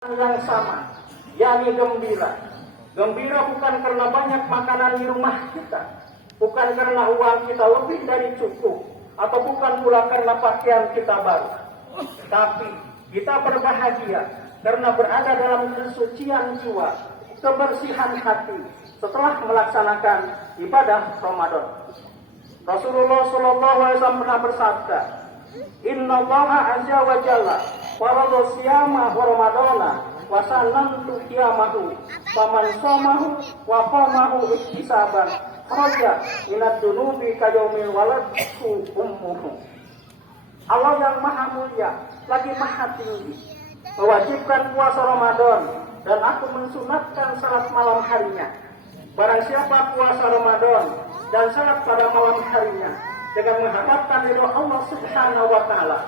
yang sama, yakni gembira. Gembira bukan karena banyak makanan di rumah kita, bukan karena uang kita lebih dari cukup, atau bukan pula karena pakaian kita baru. Tapi kita berbahagia karena berada dalam kesucian jiwa, kebersihan hati setelah melaksanakan ibadah Ramadan. Rasulullah SAW pernah bersabda, Inna Allaha azza wa jalla farada siyama wa ramadana wa sanantu qiyamahu faman shamahu wa qamahu ihtisaban kharaja minad dunubi kayaumil waladtu ummuhu. Allah yang maha mulia lagi maha tinggi mewajibkan puasa Ramadan dan aku mensunatkan salat malam harinya. Barang siapa puasa Ramadan dan salat pada malam harinya dengan mengharapkan ridho Allah Subhanahu wa taala,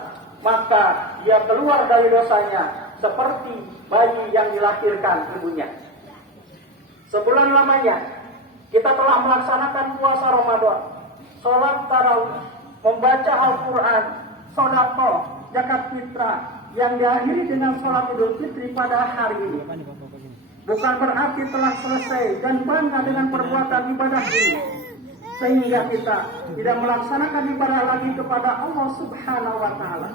maka dia keluar dari dosanya seperti bayi yang dilahirkan ibunya. Sebulan lamanya kita telah melaksanakan puasa Ramadan, sholat tarawih, membaca Al-Quran, sedekah, zakat fitrah yang diakhiri dengan sholat Idul Fitri pada hari ini. Bukan berarti telah selesai dan bangga dengan perbuatan ibadah ini, sehingga kita tidak melaksanakan ibadah lagi kepada Allah Subhanahu wa taala.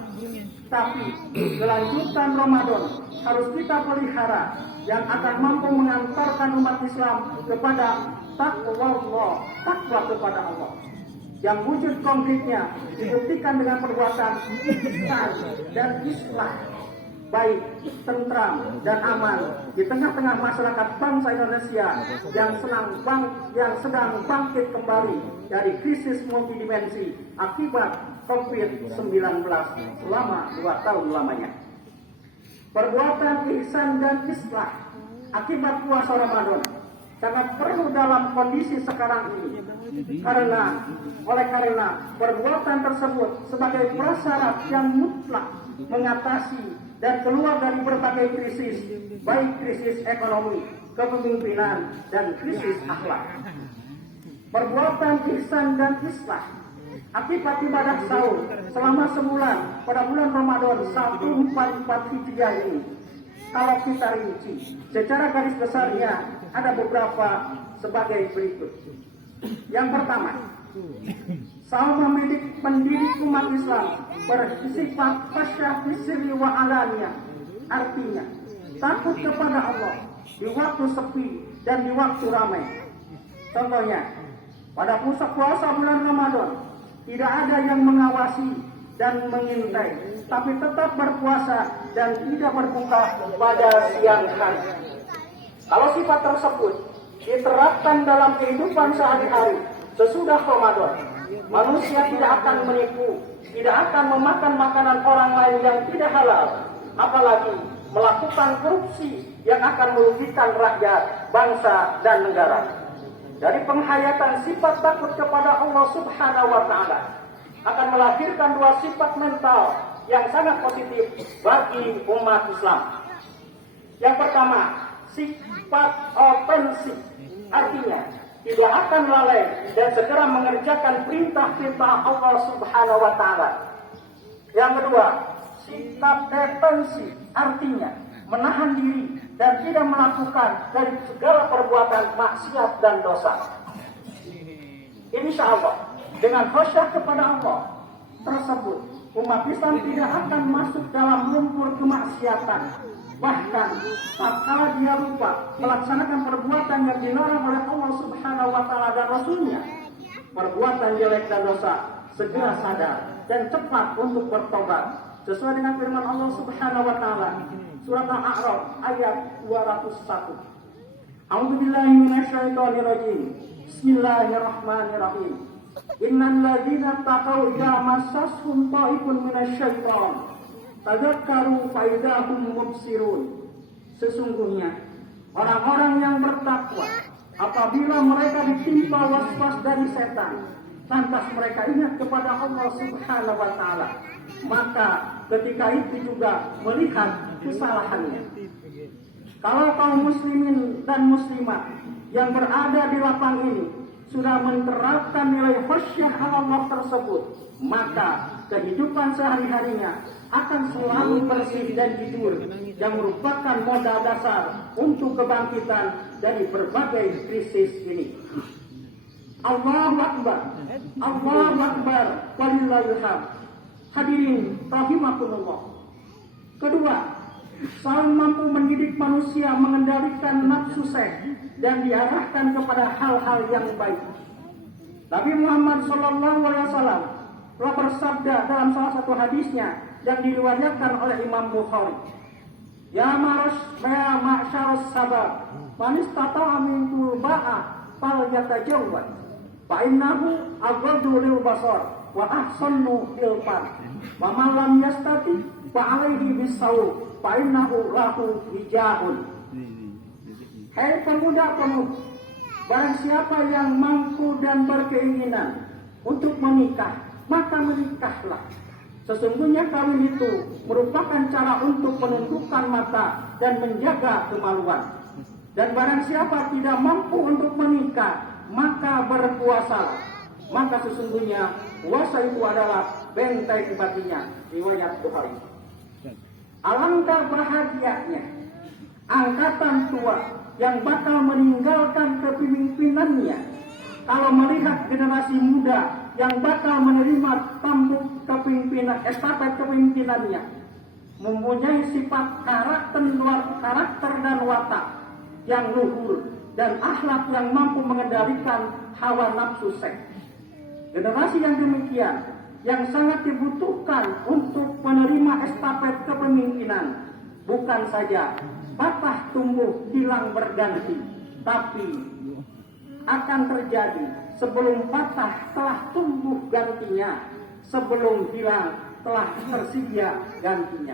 Tapi kelanjutan Ramadan harus kita pelihara yang akan mampu mengantarkan umat Islam kepada takwa kepada Allah. Yang wujud konkretnya dibuktikan dengan perbuatan ihsan dan islah, baik, tentram dan aman di tengah-tengah masyarakat bangsa Indonesia yang sedang bangkit kembali dari krisis multidimensi akibat COVID-19 selama 2 tahun lamanya. Perbuatan ihsan dan islah akibat puasa Ramadan sangat perlu dalam kondisi sekarang ini, karena perbuatan tersebut sebagai prasyarat yang mutlak mengatasi dan keluar dari berbagai krisis, baik krisis ekonomi, kepemimpinan, dan krisis akhlak. Perbuatan ihsan dan islah akibat ibadah sahur selama sebulan pada bulan Ramadan 1444 Hijriah ini, kalau kita rinci, secara garis besarnya ada beberapa sebagai berikut. Yang pertama, sahur mendidik umat Islam bersifat khasyah sirri wa alaniyah, artinya takut kepada Allah di waktu sepi dan di waktu ramai. Contohnya, pada pusat puasa bulan Ramadan tidak ada yang mengawasi dan mengintai, tapi tetap berpuasa dan tidak berbuka pada siang hari. Kalau sifat tersebut diterapkan dalam kehidupan sehari-hari sesudah Ramadan, manusia tidak akan menipu, tidak akan memakan makanan orang lain yang tidak halal, apalagi melakukan korupsi yang akan merugikan rakyat, bangsa, dan negara. Dari penghayatan sifat takut kepada Allah Subhanahu wa taala akan melahirkan dua sifat mental yang sangat positif bagi umat Islam. Yang pertama, sifat ofensif, artinya tidak akan lalai dan segera mengerjakan perintah-perintah Allah Subhanahu wa taala. Yang kedua, sikap defensif, artinya menahan diri dan tidak melakukan dari segala perbuatan maksiat dan dosa. Insya Allah, dengan khasyah kepada Allah tersebut, umat Islam tidak akan masuk dalam lumpur kemaksiatan. Bahkan, tatkala dia lupa melaksanakan perbuatan yang dilarang oleh Allah Subhanahu wa taala dan Rasulnya, perbuatan jelek dan dosa, segera sadar dan cepat untuk bertobat sesuai dengan firman Allah Subhanahu wa taala surat Al-A'raf ayat 201. A'udzubillahi minasyaitonir rajim. Bismillahirrahmanirrahim. Innal ladzina taqaw idza massashum ta'ifun minasyaiton tadzakkaru fa idahum mubsirun. Sesungguhnya orang-orang yang bertakwa apabila mereka ditimpa waswas dari setan, lantas mereka ingat kepada Allah Subhanahu wa taala, maka ketika itu juga melihat kesalahannya. Kalau kaum muslimin dan muslimat yang berada di lapang ini sudah menerapkan nilai khasyah Allah tersebut, maka kehidupan sehari-harinya akan selalu bersih dan jujur, yang merupakan modal dasar untuk kebangkitan dari berbagai krisis ini. Allahu Akbar, Allahu Akbar, walillahil hamd. Hadirin rahimakumullah. Kedua, saum mampu mendidik manusia mengendalikan nafsu seks dan diarahkan kepada hal-hal yang baik. Nabi Muhammad SAW telah bersabda dalam salah satu hadisnya yang diriwayatkan oleh Imam Bukhari, Ya ma'syarus sabab, man istata'a minkum ba'a falyatajawwaz, fa innahu aghaddu lil basar wa ahsanu lil farj, wa man lam yastati fa 'alaihi bis-saum, fa innahu lahu wijaun. Hai pemuda-pemudi, barang siapa yang mampu dan berkeinginan untuk menikah, maka menikahlah. Sesungguhnya kawin itu merupakan cara untuk menundukkan mata dan menjaga kemaluan. Dan barang siapa tidak mampu untuk menikah, maka berpuasalah. Maka sesungguhnya puasa itu adalah benteng baginya. Riwayat Bukhari. Alangkah bahagianya angkatan tua yang bakal meninggalkan kepemimpinannya kalau melihat generasi muda yang bakal menerima tampuk kepemimpinan, estafet kepemimpinannya, mempunyai sifat karakter dan watak yang luhur dan akhlak yang mampu mengendalikan hawa nafsu seks. Generasi yang demikian yang sangat dibutuhkan untuk menerima estafet kepemimpinan, bukan saja patah tumbuh hilang berganti, tapi akan terjadi sebelum patah telah tumbuh gantinya, sebelum hilang telah tersedia gantinya.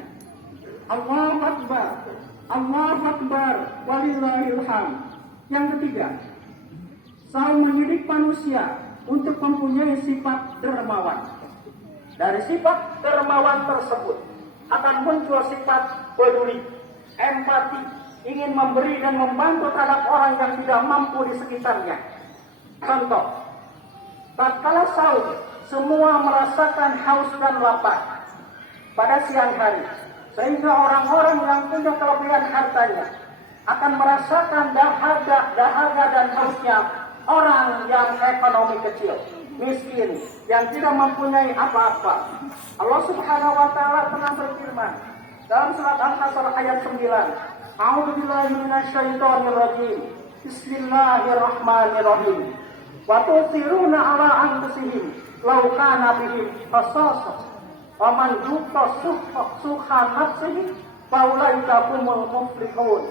Allahu Akbar, Allahu Akbar, walillahil hamd. Yang ketiga, saum mendidik manusia untuk mempunyai sifat dermawan. Dari sifat dermawan tersebut akan muncul sifat peduli, empati, ingin memberi dan membantu terhadap orang yang tidak mampu di sekitarnya. Contoh, tatkala saum, semua merasakan haus dan lapar pada siang hari, sehingga orang-orang yang punya kelebihan hartanya akan merasakan dahaga dan hausnya orang yang ekonomi kecil, miskin, yang tidak mempunyai apa-apa. Allah Subhanahu wa taala pernah berfirman dalam surat Al-Hasr ayat 9, A'udzubillahi minasyaitonir rajim. Bismillahirrahmanirrahim. Wa tusiruna ala anfusihim law kana bihim khasasah. Wa man yuqa suha nafsihi fa ulaika humul muflihun.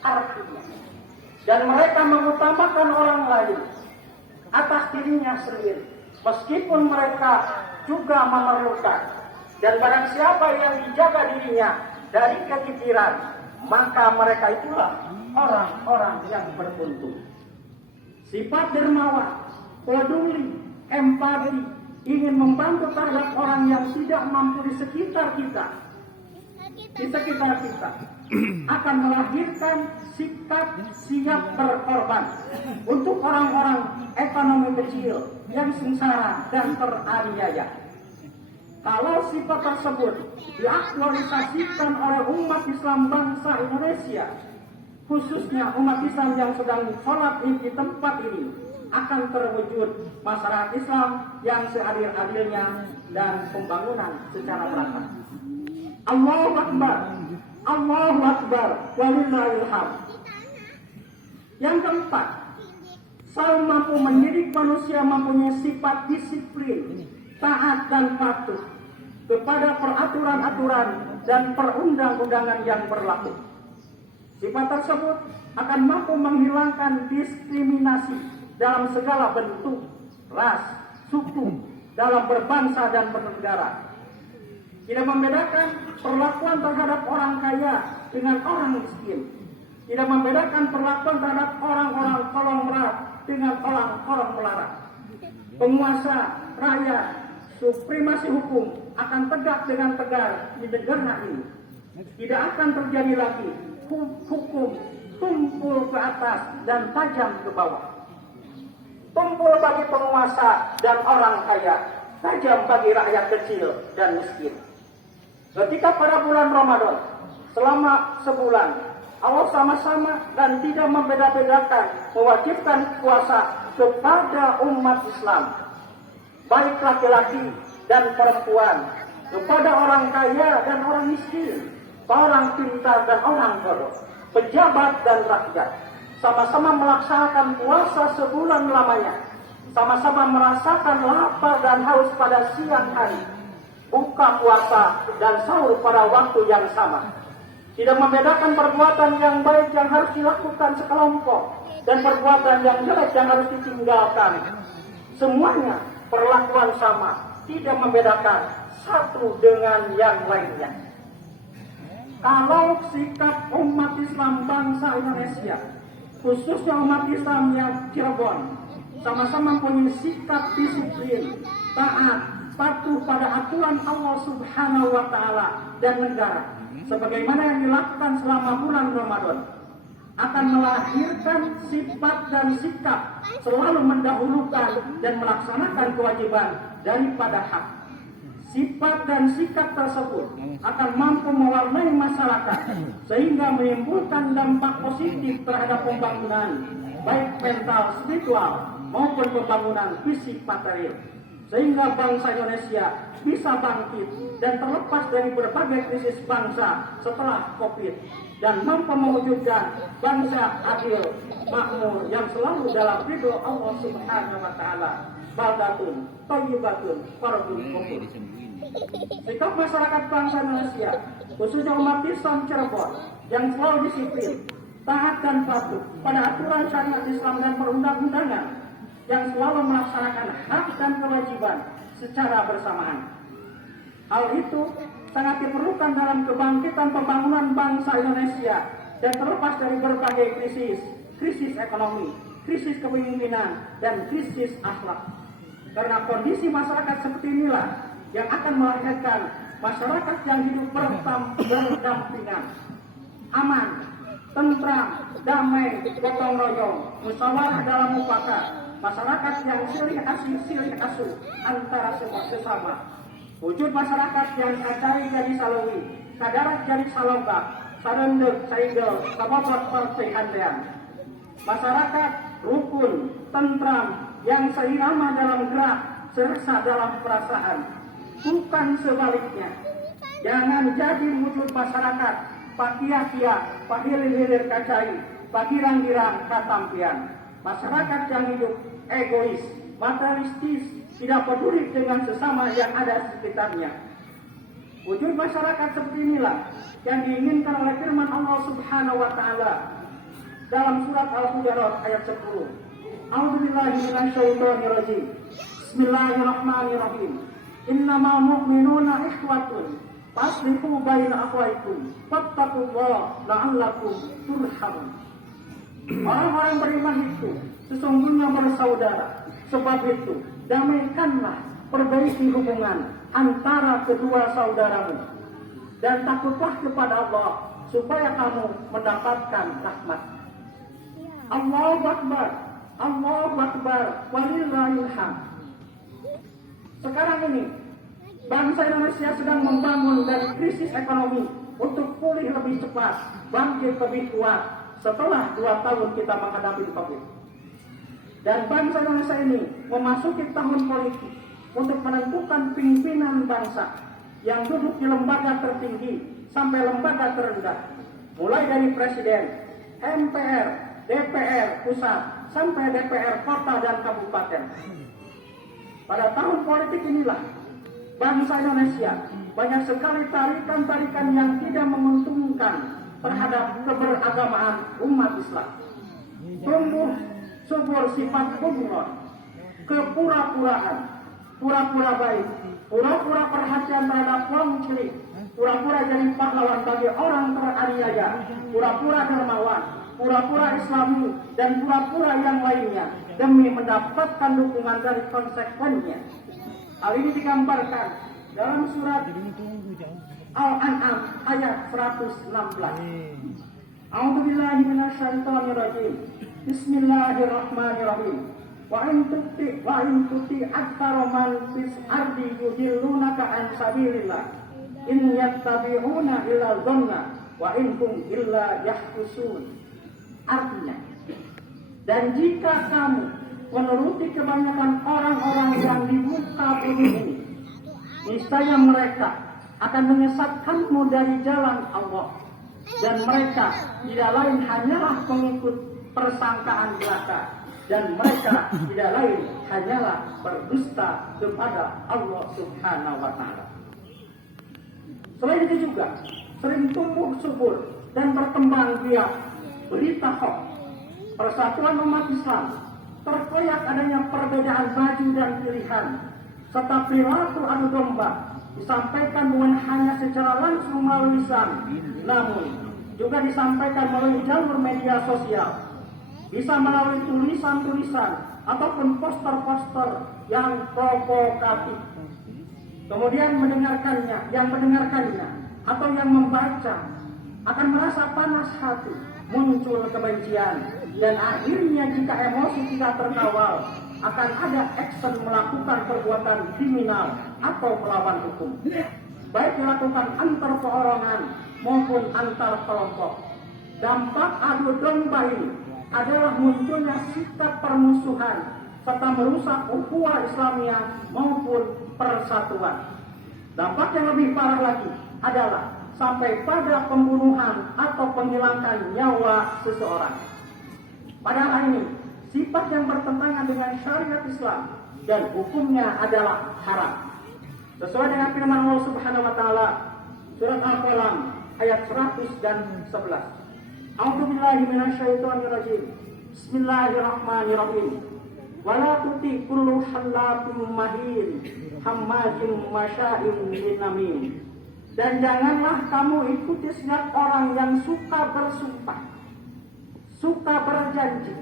Artinya, dan mereka mengutamakan orang lain atas dirinya sendiri, meskipun mereka juga memerlukan. Dan barang siapa yang dijaga dirinya dari kekikiran, maka mereka itulah orang-orang yang beruntung. Sifat dermawan, peduli, empati, ingin membantu terhadap orang yang tidak mampu di sekitar kita, akan melahirkan sikap siap berkorban untuk orang-orang ekonomi kecil yang sengsara dan teraniaya. Kalau sifat tersebut diaktualisasikan oleh umat Islam bangsa Indonesia, khususnya umat Islam yang sedang sholat di tempat ini, akan terwujud masyarakat Islam yang seadil-adilnya dan pembangunan secara merata. Allahu Akbar, Allahu Akbar, walillahil hamd. Yang keempat, saum mampu mendidik manusia mempunyai sifat disiplin, taat dan patuh kepada peraturan-aturan dan perundang-undangan yang berlaku. Sifat tersebut akan mampu menghilangkan diskriminasi dalam segala bentuk, ras, suku, dalam berbangsa dan bernegara. Tidak membedakan perlakuan terhadap orang kaya dengan orang miskin. Tidak membedakan perlakuan terhadap orang-orang konglomerat dengan orang-orang melarat. Penguasa, rakyat, supremasi hukum akan tegak dengan tegar di negara ini. Tidak akan terjadi lagi hukum tumpul ke atas dan tajam ke bawah. Tumpul bagi penguasa dan orang kaya, tajam bagi rakyat kecil dan miskin. Ketika pada bulan Ramadan, selama sebulan. Allah sama-sama dan tidak membeda-bedakan mewajibkan puasa kepada umat Islam, baik laki-laki dan perempuan, kepada orang kaya dan orang miskin, orang pintar dan orang bodoh, pejabat dan rakyat, sama-sama melaksanakan puasa sebulan lamanya, sama-sama merasakan lapar dan haus pada siang hari, buka puasa dan sahur pada waktu yang sama. Tidak membedakan perbuatan yang baik yang harus dilakukan sekelompok dan perbuatan yang jelek yang harus ditinggalkan. Semuanya perlakuan sama, tidak membedakan satu dengan yang lainnya. Kalau sikap umat Islam bangsa Indonesia, khususnya umat Islam yang Cirebon, sama-sama punya sikap disiplin, taat, patuh pada aturan Allah Subhanahu wa Ta'ala dan negara, sebagaimana yang dilakukan selama bulan Ramadan, akan melahirkan sifat dan sikap selalu mendahulukan dan melaksanakan kewajiban daripada hak. Sifat dan sikap tersebut akan mampu mewarnai masyarakat sehingga menimbulkan dampak positif terhadap pembangunan baik mental, spiritual maupun pembangunan fisik material, sehingga bangsa Indonesia bisa bangkit dan terlepas dari berbagai krisis bangsa setelah COVID dan mampu mewujudkan bangsa adil, makmur yang selalu dalam ridho Allah Subhanahu wa Ta'ala. Baldatun thayyibatun fardun kufur. Sikap masyarakat bangsa Indonesia, khususnya umat Islam Cirebon, yang selalu disiplin, taat dan patuh pada aturan syariat Islam dan perundang-undangan, yang selalu melaksanakan hak dan kewajiban secara bersamaan. Hal itu sangat diperlukan dalam kebangkitan pembangunan bangsa Indonesia dan terlepas dari berbagai krisis ekonomi, krisis kepemimpinan, dan krisis akhlak. Karena kondisi masyarakat seperti inilah yang akan melahirkan masyarakat yang hidup berdampingan, aman, tentram, damai, gotong royong, musyawarah dalam mufakat, masyarakat yang silih asuh antara sesama. Wujud masyarakat yang kacari jadi salawi, kadarat jadi salongkak, sarendek, saigel, sababot pertihandean. Masyarakat rukun, tentram, yang seirama dalam gerak, serasa dalam perasaan, bukan sebaliknya. Jangan jadi wujud masyarakat pakia-kia, pahilir-hilir kacai, pagirang-girang katampian. Masyarakat yang hidup egois, materialistis, tidak peduli dengan sesama yang ada di sekitarnya. Wujud masyarakat seperti inilah yang diinginkan oleh firman Allah Subhanahu wa Ta'ala dalam surat Al-Hujurat ayat 10. A'udzubillahi minasyaitonirrajim. Bismillahirrahmanirrahim. Innamal mu'minuna ikhwatun faslihu baina akhwaikum wattaqullaha la'allakum turhamun. Orang-orang beriman itu sesungguhnya bersaudara. Sebab itu, damaikanlah, perbaiki hubungan antara kedua saudaramu dan takutlah kepada Allah supaya kamu mendapatkan rahmat. Allahu Akbar, Allahu Akbar, walillahil hamd. Sekarang ini bangsa Indonesia sedang membangun dari krisis ekonomi untuk pulih lebih cepat, bangkit lebih kuat setelah 2 tahun kita menghadapi COVID. Dan bangsa Indonesia ini memasuki tahun politik untuk menentukan pimpinan bangsa yang duduk di lembaga tertinggi sampai lembaga terendah, mulai dari presiden, MPR, DPR pusat, sampai DPR kota dan kabupaten. Pada tahun politik inilah bangsa Indonesia banyak sekali tarikan-tarikan yang tidak menguntungkan terhadap keberagamaan umat Islam. Tumbuh subur sifat bunglon, kepura-puraan, pura-pura baik, pura-pura perhatian terhadap kaum cilik, pura-pura jadi pahlawan bagi orang teraniaya, pura-pura dermawan, pura-pura Islami, dan pura-pura yang lainnya demi mendapatkan dukungan dari konsekuensinya. Hal ini digambarkan dalam surat Al-An'am ayat 116. A'udzubillahi minasyaitonirrajim. Bismillahirrahmanirrahim. Wa in tuti aktsara man fis ardi yudillunaka an sabilillah in yattabi'una illa dhanna wa inhum illa yahkusun. Artinya, dan jika kamu menuruti kebanyakan orang-orang yang di muka bumi ini, niscaya mereka akan menyesatkanmu dari jalan Allah, dan mereka tidak lain hanyalah pengikut persangkaan belaka, dan mereka tidak lain hanyalah berdusta kepada Allah Subhanahu wa Ta'ala. Selain itu juga sering tumbuh subur dan berkembang biak berita hoax. Persatuan umat Islam terkoyak adanya perbedaan baju dan pilihan serta perilaku adu domba disampaikan bukan hanya secara langsung melalui lisan, namun juga disampaikan melalui jalur media sosial, bisa melalui tulisan-tulisan ataupun poster-poster yang provokatif. Kemudian yang mendengarkannya atau yang membaca akan merasa panas hati, muncul kebencian, dan akhirnya jika emosi tidak terkawal akan ada action melakukan perbuatan kriminal atau melawan hukum, baik dilakukan antar perorangan maupun antar kelompok. Dampak adu domba ini adalah munculnya sikap permusuhan serta merusak ukhuwah Islamiyah maupun persatuan. Dampak yang lebih parah lagi adalah sampai pada pembunuhan atau penghilangan nyawa seseorang. Padahal ini sifat yang bertentangan dengan syariat Islam dan hukumnya adalah haram. Sesuai dengan firman Allah Subhanahu wa Ta'ala surat Al-Qalam ayat 100 dan 11. A'udzubillahi minasyaitonirrajim. Bismillahirrahmanirrahim. Wala tuti kullu hallafin mahin hammazin masya'in binamim. Dan janganlah kamu ikuti setiap orang yang suka bersumpah, suka berjanji,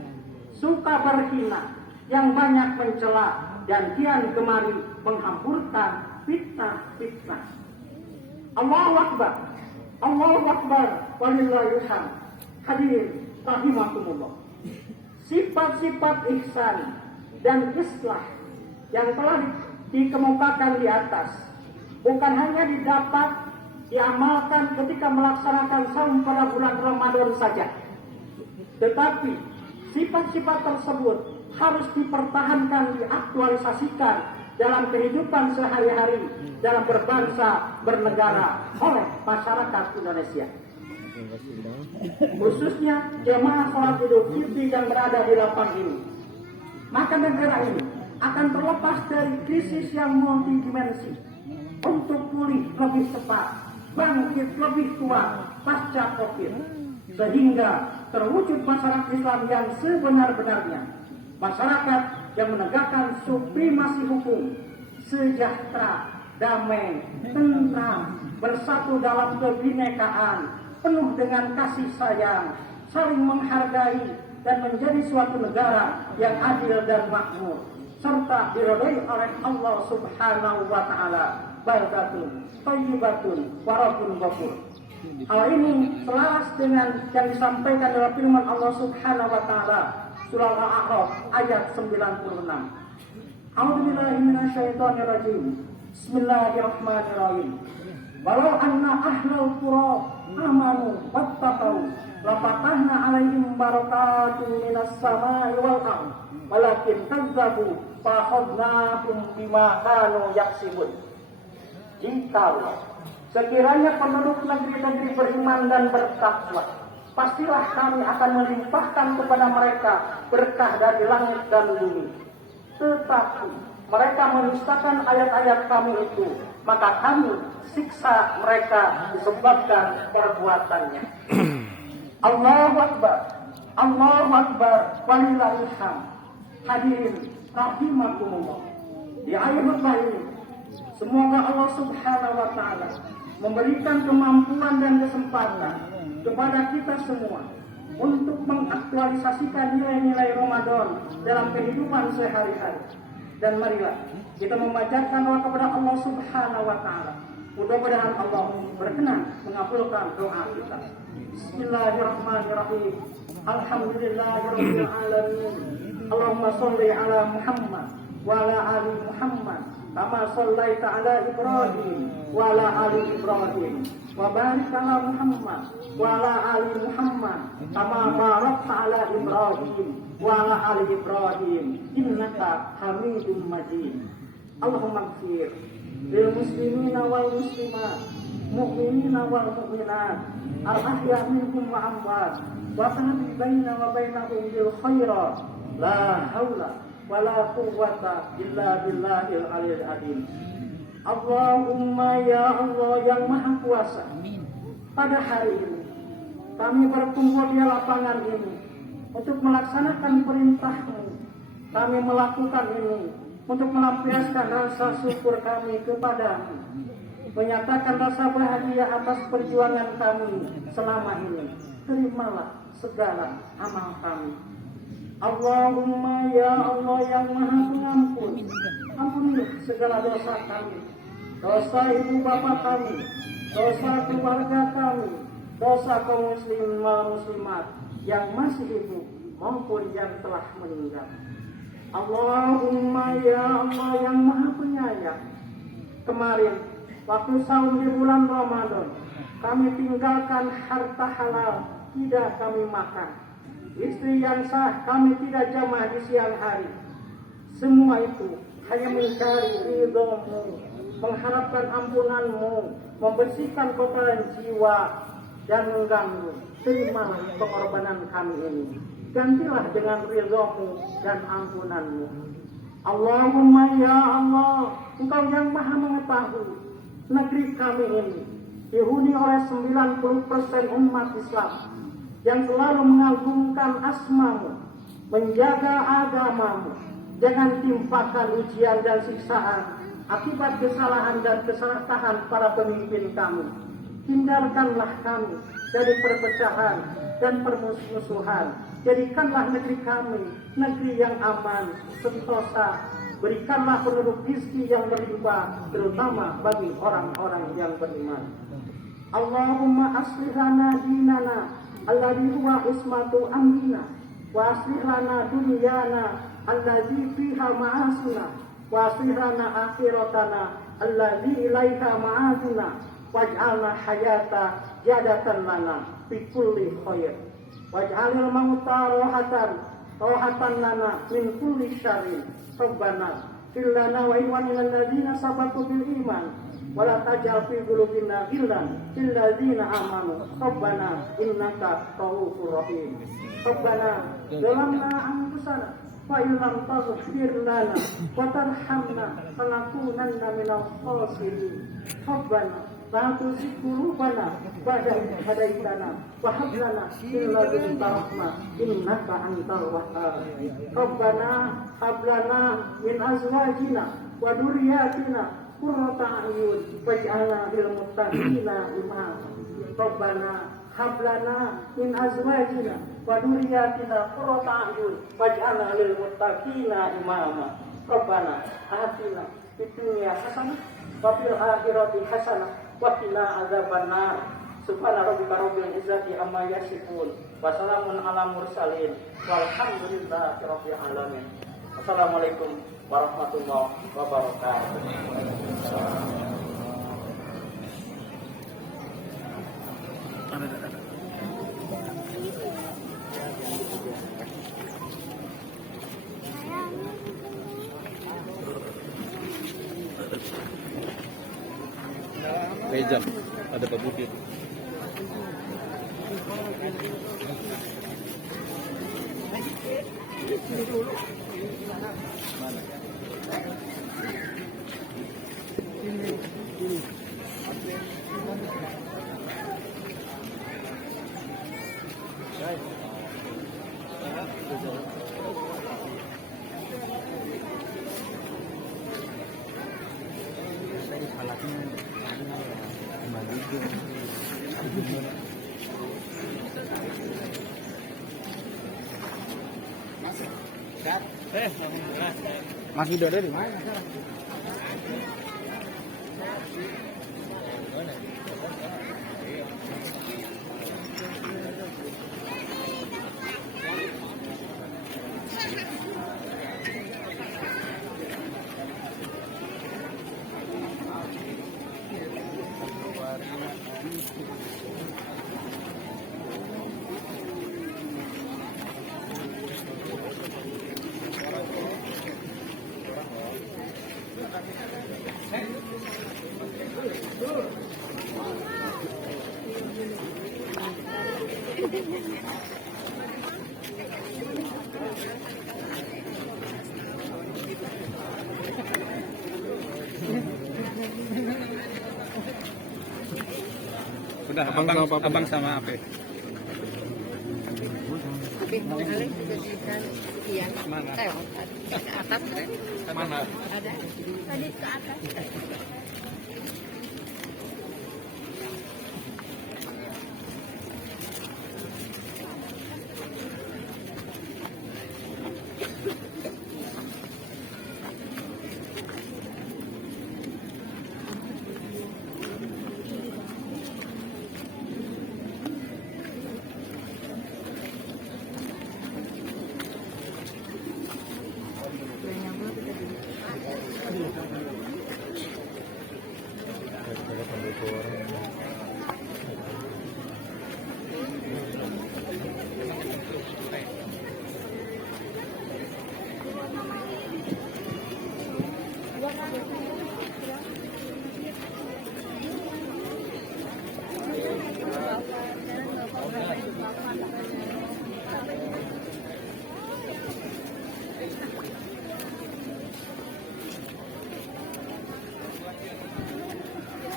suka berhina, yang banyak mencela dan kian kemari menghamburkan fitnah-fitnah. Allahu Akbar, Allahu Akbar, walillahil hamd. Hadirin rahimakumullah. Sifat-sifat ihsan dan islah yang telah dikemukakan di atas bukan hanya didapat diamalkan ketika melaksanakan saum pada bulan Ramadan saja, tetapi sifat-sifat tersebut harus dipertahankan, diaktualisasikan dalam kehidupan sehari-hari, dalam berbangsa, bernegara oleh masyarakat Indonesia. Khususnya jemaah sholat Idul Fitri yang berada di lapang ini. Maka negara ini akan terlepas dari krisis yang multidimensi untuk pulih lebih cepat, bangkit lebih kuat pasca Covid, sehingga terwujud masyarakat Islam yang sebenar-benarnya, masyarakat yang menegakkan supremasi hukum, sejahtera, damai, tentram, bersatu dalam kebinekaan, penuh dengan kasih sayang, saling menghargai, dan menjadi suatu negara yang adil dan makmur, serta diridhai oleh Allah Subhanahu wa Ta'ala. Barakatun, thayyibatun, warabun ghafur. Hal ini selaras dengan yang disampaikan dalam firman Allah Subhanahu wa Ta'ala surah Al-A'raf ayat 96. A'udzubillahi minasyaitonirrajim. Bismillahirrahmanirrahim. Walau anna ahlal qura amanu wattaqau lafatahna 'alaihim barakatun minas samai wal ardh walakin kazzabu fa akhadnahum bima kanu yaksibun. Jikalau sekiranya penduduk negeri-negeri beriman dan bertakwa, pastilah kami akan melimpahkan kepada mereka berkah dari langit dan bumi. Tetapi mereka mendustakan ayat-ayat kami itu, maka kami siksa mereka disebabkan perbuatannya. Allahu Akbar, Allahu Akbar, walillahil hamd. Hadirin rahimakumullah. Di akhir khutbah ini, semoga Allah Subhanahu wa Ta'ala memberikan kemampuan dan kesempatan kepada kita semua untuk mengaktualisasikan nilai-nilai Ramadan dalam kehidupan sehari-hari. Dan marilah kita memanjatkan doa kepada Allah Subhanahu wa Ta'ala. Mudah-mudahan Allah berkenan mengabulkan doa kita. Bismillahirrahmanirrahim. Alhamdulillahirabbil alamin. Allahumma shalli ala Muhammad wa ala ali Muhammad kama shallaita ala Ibrahim wa ala ali Ibrahim wa barik ala Muhammad wa ala ali Muhammad kama barakta ala Ibrahim wa ala ali Ibrahim innaka Hamidum Majid. Allahumma ighfir lil muslimina wal muslimat mu'minina wal mu'minat al-ahya minhum wa amwat wa tahdi baina wa bainahum bil khairat la haula wa la quwwata illa billahil aliyil azim. Allahumma ya Allah yang maha kuasa, pada hari ini kami berkumpul di lapangan ini untuk melaksanakan perintah-Mu. Kami melakukan ini untuk melampiaskan rasa syukur kami kepadamu, menyatakan rasa bahagia atas perjuangan kami selama ini. Terimalah segala amal kami. Allahumma ya Allah yang maha pengampun, ampunilah segala dosa kami, dosa ibu bapa kami, dosa keluarga kami, dosa kaum muslimin wal muslimat yang masih hidup maupun yang telah meninggal. Allahumma ya Allah yang maha penyayang, kemarin waktu saum di bulan Ramadan kami tinggalkan harta halal, tidak kami makan. Istri yang sah kami tidak jamah di siang hari. Semua itu hanya mencari ridho-Mu, mengharapkan ampunan-Mu, membersihkan kotoran jiwa dan mengganggu. Terimalah pengorbanan kami ini. Gantilah dengan ridho-Mu dan ampunan-Mu. Allahumma ya Allah, Engkau yang maha mengetahui negeri kami ini dihuni oleh 90% umat Islam yang selalu mengagungkan asma-Mu, menjaga agama-Mu. Jangan timpakan ujian dan siksaan akibat kesalahan dan keserakahan para pemimpin kami. Hindarkanlah kami dari perpecahan dan permusuhan. Jadikanlah negeri kami negeri yang aman, sentosa. Berikanlah penduduk rezeki yang berlimpah, terutama bagi orang-orang yang beriman. Allahumma aslih lana dinana alladhi huwa ismatu amrina wa aslih lana dunyana alladhi fiha ma'asuna wa aslih lana akhiratana alladhi ilaiha ma'aduna waj'alna hayata jadatan lana fi kulli khair waj'alil mauta rohatan lana min kulli syarrin rabbana fil lana wa inwanil ladzina sabaqu bil iman wala tajal fi qulubina ghillan lil ladzina amanu rabbana innaka ra'ufur rahim. Rabbana zalamna anfusana wa illam taghfir lana wa tarhamna lanakunanna minal khasirin. Rabbana la tuzigh qulubana ba'da idh hadaitana wa hab lana min ladunka rahmah innaka antal wahhab. Rabbana hab lana min azwajina wa dhurriyyatina qurrata a'yun waj'alna lil muttaqina imama. Rabbana hab lana min azwajina wa dhurriyyatina qurrata a'yun waj'alna lil muttaqina imama. Rabbana atina fid dunya hasanah wa fil akhirati hasanah wa qina adzabannar. Subhana rabbika rabbil izzati amma yasifun wa salamun ala mursalin walhamdulillahi rabbil alamin. Assalamualaikum warahmatullahi wabarakatuh. Rejam, ada Pak Bukit. Mas Widodo di mana? Udah, abang sama apa? Mana? Atas kan? Mana? Ada. Tadi ke atas.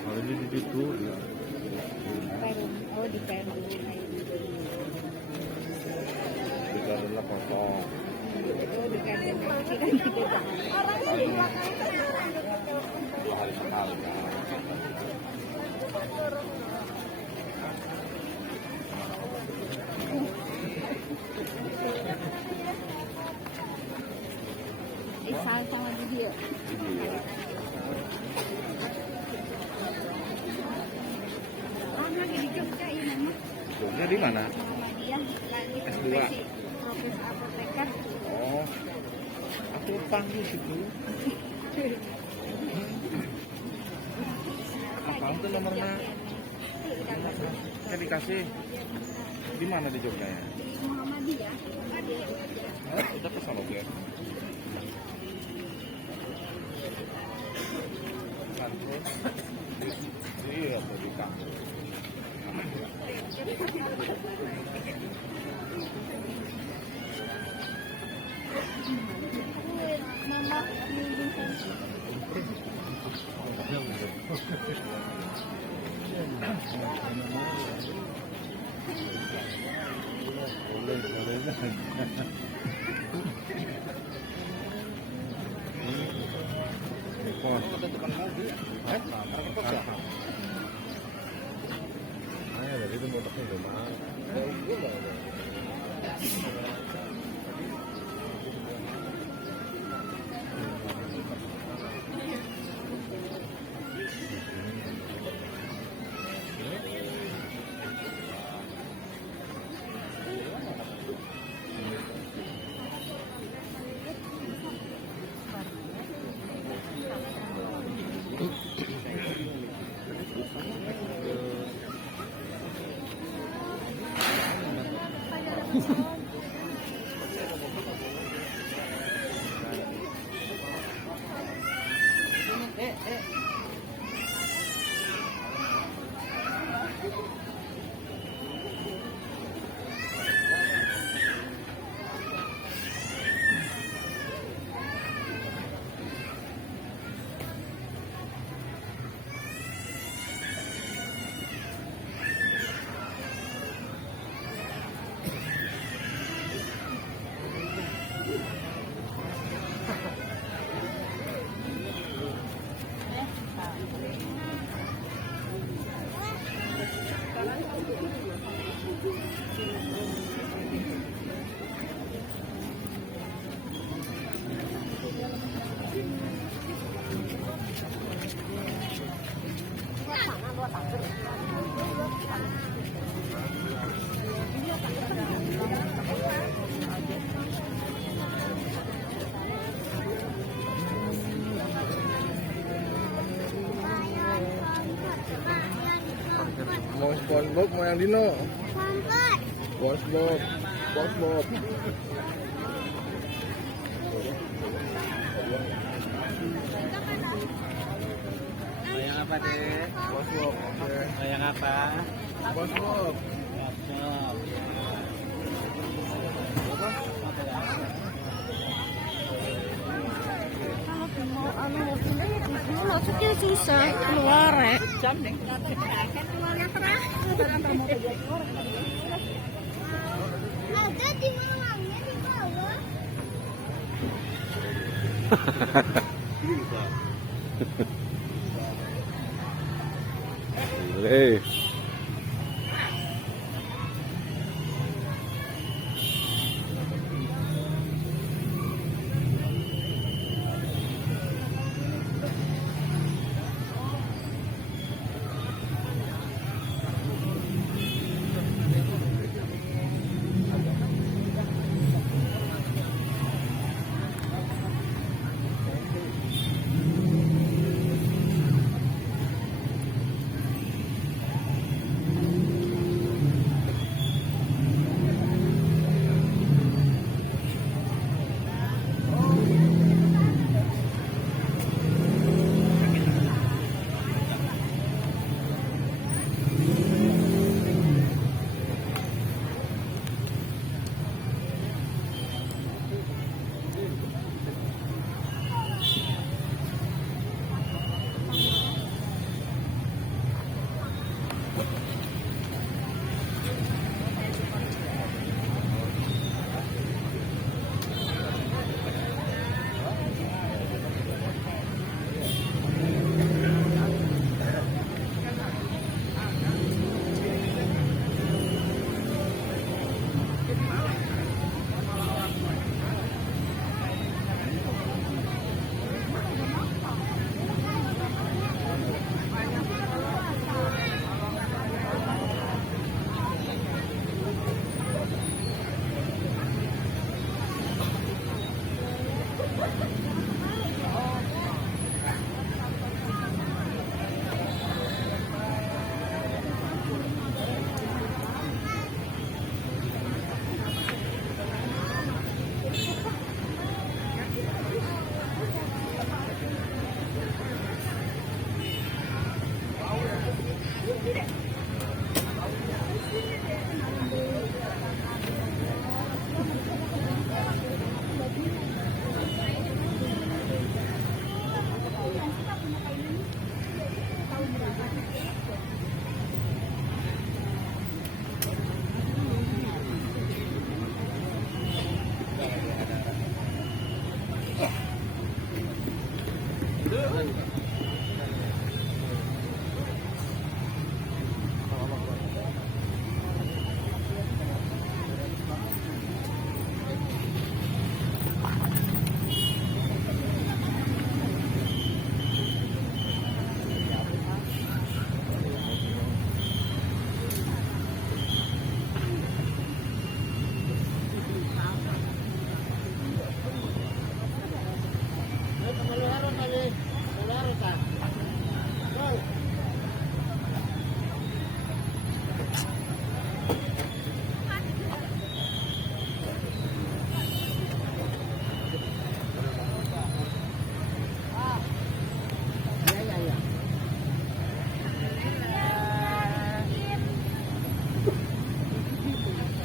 Kalau di situ Oh, di Peru. di karena kosong. Oh, di Peru. Hari sekali. Isal sama dia. Lagi di Jogja ini mah. Jogja di mana? Dia lagi S2. profesi apoteker. Oh, aku panggil situ. Apa itu nomornya? Saya dikasih. Di mana di Jogja ya? Di Muhammadiyah. Oh, udah pesan oke. Iya, pergi kantor. Mama, Mau SpongeBob mau yang Dino? SpongeBob. SpongeBob. Yang apa deh? SpongeBob. Oke. Yang apa? SpongeBob. SpongeBob. susah keluar ya. Keluarnya terakhir. Ada di malangnya di bawah. Boleh.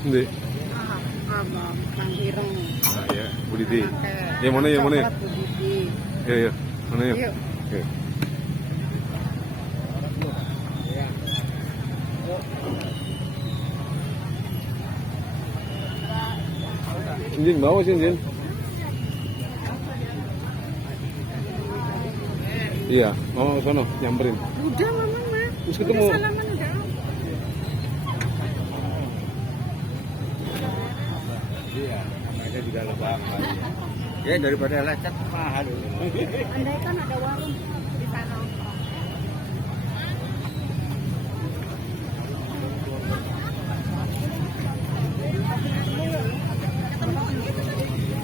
Ndi. Abang Kang Ireng. Nah, ya, Bu Diti. Ya mana ya mana? Bu Diti. Ya ya. Mana ya? Yuk. Oke. Jin bawa sih Jin. Iya, mama ke sono nyamperin. Udah mama mah. Terus ketemu. Udah salaman udah. Iya, namanya juga lebah. Ya daripada lecet mahal. Andai kan ada warung di sana.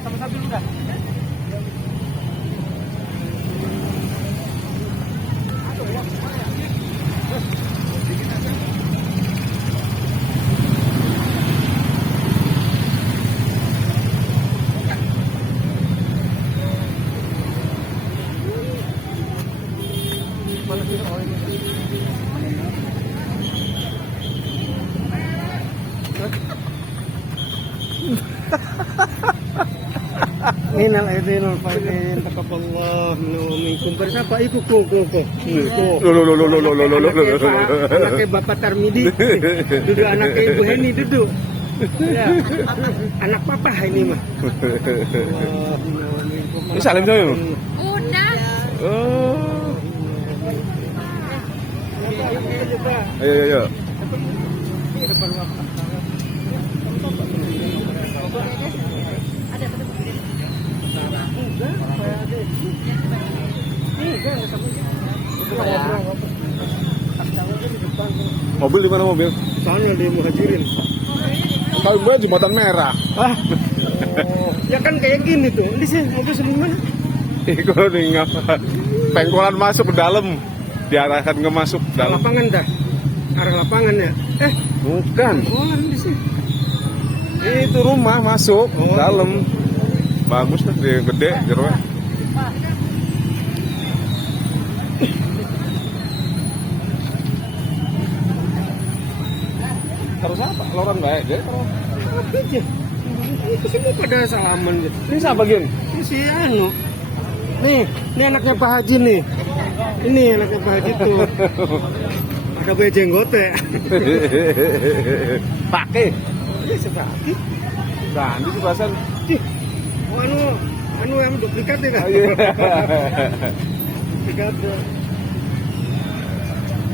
Sama-sama udah. Minal aidin wal faizin taqabbalallahu minkum. Bersapa iku kok. Lo. Anaknya Bapak Tarmidi. Duduk anaknya Ibu Heni duduk. Ya. Anak papa ini mah. Ini salim saya loh. Udah. Oh. Ayo. Mobil di mana mobil? Soalnya di Muhajirin. Kalau gue jembatan merah. Ah. Ya kan kayak gini tuh. Ini sih mobil sebelum mana? Iku nih ngapa? Pengkolan masuk ke dalam, diarahkan ke masuk ke dalam. Lapangan dah. Arah lapangan ya. Bukan. Oh, di sini. Itu rumah masuk Oh. dalam. Bagus tuh, dia gede jero. Terus apa? Lorong baik deh. Apa aja? Itu semua pada salaman gitu. Ini siapa Gin? Ini si Anu. Nih anaknya Pak Haji nih. Ini anaknya Pak Haji tuh. Ada baju jenggote. Pakai. Iya seperti. Ganti sih pasar. Oh, anu yang duplikat ya kan? Iya. Duplikat.